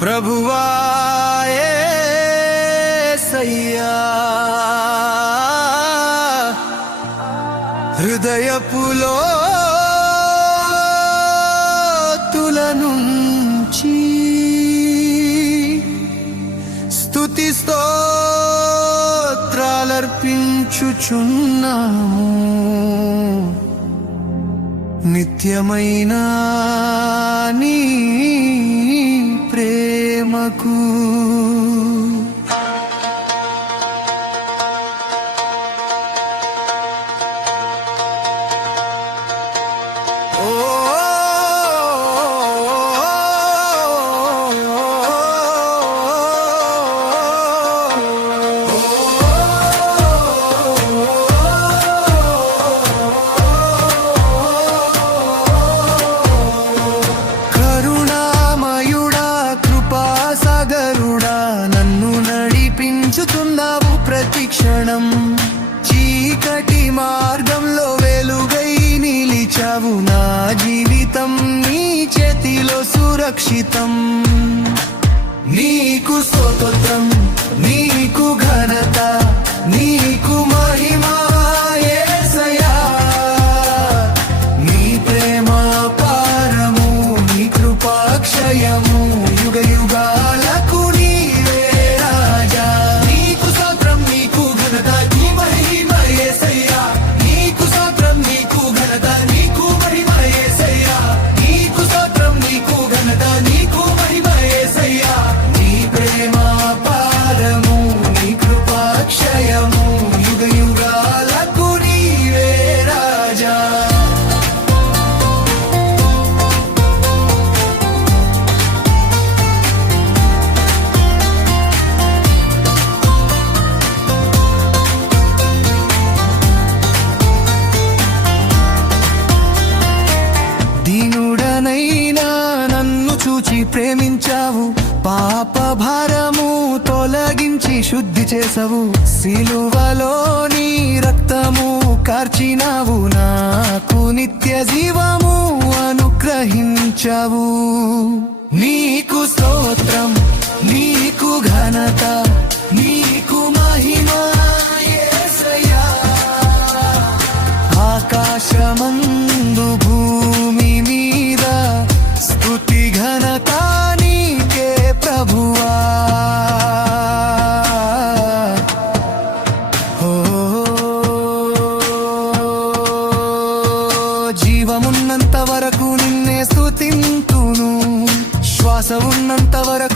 ప్రభువా యేసయ్యా హృదయపు లోతుల నుంచి స్తుతి స్తోత్రాలర్పించుచున్నాము నిత్యమైన నీ ప్రేమకు నడిపించుతున్నావు ప్రతి క్షణం చీకటి మార్గంలో వెలుగై నిలిచావు నా జీవితం నీ చేతిలో సురక్షితం నీకు స్తోత్రం నీకు ఘనత నీకు మహిమ యేసయ్యా నీ ప్రేమ పారము నీ కృపా క్షయము యుగ యుగాలకు ప్రేమించావు పాప భారము తొలగించి శుద్ధి చేసావు సిలువలో నీ రక్తము కార్చినావు నాకు నిత్య జీవము అనుగ్రహించావు నీకు స్తోత్రం నీకు ఘనత నీకు మహిమ యేసయ్యా ఆకాశమందు భూమి మీద స్తుతి ఘనత నీకే ప్రభువా జీవమున్నంత వరకు నిన్నే స్తుతింతును శ్వాస ఉన్నంత వరకు